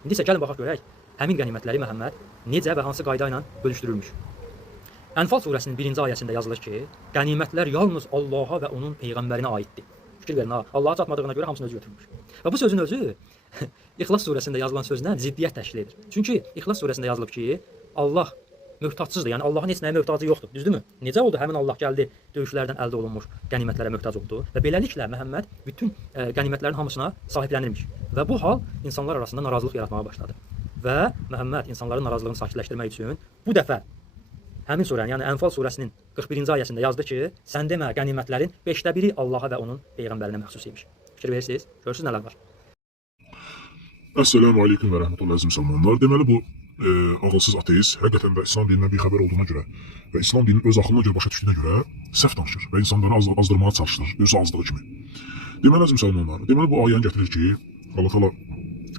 İndi isə gəlin baxaq görək, həmin qənimətləri Məhəmməd necə və hansı qayda ilə bölüşdürülmüş. Ənfal surəsinin 1-ci ayəsində yazılır ki, qənimətlər yalnız Allaha və onun peyğəmbərinə aiddir. Fikir verin ha, Allaha çatmadığına görə hamısını özü götürmüş. Və bu sözün özü İxlas surəsində yazılan sözlə ziddiyyət təşkil edir. Çünki İxlas surəsində yazılıb ki, Allah möhtacsızdır. Yəni Allahın heç nəyə möhtacı yoxdur. Düzdürmü? Necə oldu? Həmin Allah gəldi, döyüşlərdən əldə olunmuş qənimətlərə möhtac oldu və beləliklə Məhəmməd bütün qənimətlərin hamısına sahiblənirmiş. Və bu hal insanlar arasında narazılıq yaratmağa başladı. Və Məhəmməd insanların narazılığını sakitləşdirmək üçün bu dəfə həmin surənin, yəni Ənfal surəsinin 41-ci ayəsində yazdı ki, sən demə qənimətlərin 5də biri Allaha və onun peyğəmbərinə məxsus imiş. Fikir verirsiniz? Görürsünüz nələr var. Esselamu Aleyküm və Rəhmətullah əziz müsəlmanlar. Deməli bu ağılsız ateist həqiqətən də İslam dinindən bir xəbər olduğuna görə və İslam dininin öz axılına görə başa düşdüyünə görə səhv danışır və insanları azdırmağa çalışır, öz azlığı kimi. Deməli əziz müsəlmanlar, deməli bu ayəni gətirir ki, Allah Taala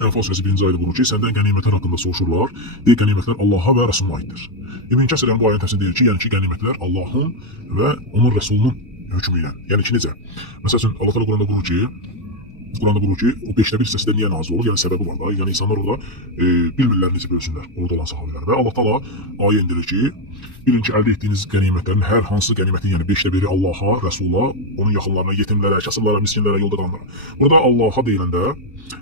Ənfal surəsi 1-ci ayədə buyurur ki, səndən qənimətlər haqqında soruşurlar, deyə qənimətlər Allaha və Rəsuluna aiddir. İbn Kəsir bu ayənin təfsirində deyir ki, yəni ki qənimətlər Allahın və onun Rəsulunun hökmü ilə. Yəni ki necə? Məsəl üçün Allah Taala Quranda buyurur ki, o 5də bir hissəsi də niyə nazil olur? Yəni səbəbi var da. Yəni insanlar orada bilmirlər necə bölsünlər orada olan sahabelər. Və Allah Taala ayə indirir ki, bilin ki, əldə etdiyiniz qənimətlərin hər hansı qənimətin, yəni 5də biri Allaha, Rəsula, onun yaxınlarına, yetimlərə, kasıblara, miskinlərə, yolda qalanlara. Burada Allaha deyiləndə,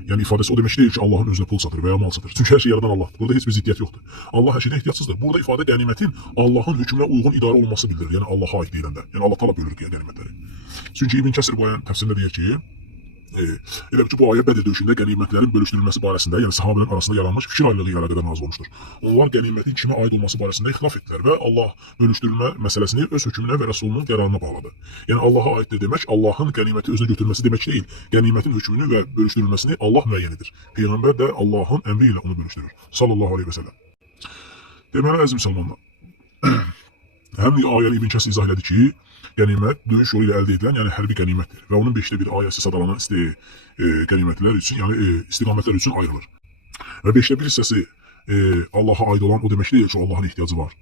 yəni ifadəsi o demək deyil ki, Allahın özünə pul satır və ya mal satır. Çünki hər şey yaradan Allahdır. Burada heç bir ziddiyyət yoxdur. Allah hər şeydən ehtiyatsızdır. Burada ifadə qənimətin Allahın hökmünə uyğun idarə olunması bildirir. Yəni Allaha aid deyiləndə. Yəni Allah Taala bölür qənimətləri. Çünki İbn Kəsir bu ayənin təfsirində deyir ki, elə ki bu ayə Bədir döyüşündə qənimətlərin bölüşdürülməsi barəsində, yəni sahabələrin arasında yaranmış fikir ayrılığı ilə əlaqədar nazil olmuşdur. Onlar qənimətin kimə aid olması barəsində ixtilaf etdilər və Allah bölüşdürülmə məsələsini öz hökmünə və Rəsulunun qərarına bağladı. Yəni Allaha aiddir demək, Allahın qəniməti özünə götürməsi demək deyil. Qənimətin hökmünü və bölüşdürülməsini Allah müəyyən edir. Peyğəmbər də Allahın əmri ilə onu bölüşdürür. Sallallahu aleyhi və səlləm. Deməli əziz müsəlmanlar, həmin ayəni İbn Kəsir izah elədi ki, qənimət döyüş yolu ilə əldə edilən, yəni hərbi qənimətdir və onun 5də bir ayəsi sadalanan qənimətlər üçün, yəni istiqamətlər üçün ayrılır. Və 5də bir hissəsi Allaha aid olan o demək deyil ki, Allahın ehtiyacı var.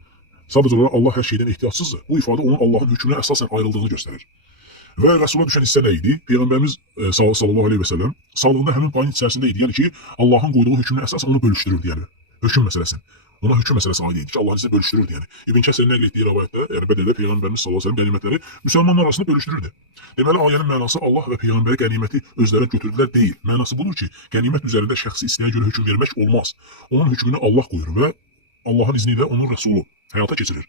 Sadəcə olaraq Allah hər şeydən ehtiyacsızdır. Bu ifadə onun Allahın hökmünə əsasən ayrıldığını göstərir. Və Rəsula düşən hissə nə idi? Peyğəmbərimiz sallallahu aleyhi və səlləm sağlığında həmin payın içərisində idi. Yəni ki, Allahın qoyduğu hökmünə əsasən onu bölüşdürürdü, yəni hökm məsələsini. Ona hökm məsələsi aid idi ki, Allah bizə bölüşdürürdü yəni. İbn Kəsirin nəql etdiyi rivayətdə, yəni Bədərdə Peyğəmbərimiz sallallahu əleyhi və səlləm qənimətləri müsəlmanlar arasında bölüşdürürdü. Deməli ayənin mənası Allah və peyğəmbəri qəniməti özləri götürdülər deyil. Mənası budur ki, qənimət üzərində şəxsi istəyinə görə hökm vermək olmaz. Onun hökmünü Allah qoyur və Allahın izni ilə onun Rəsulu həyata keçirir.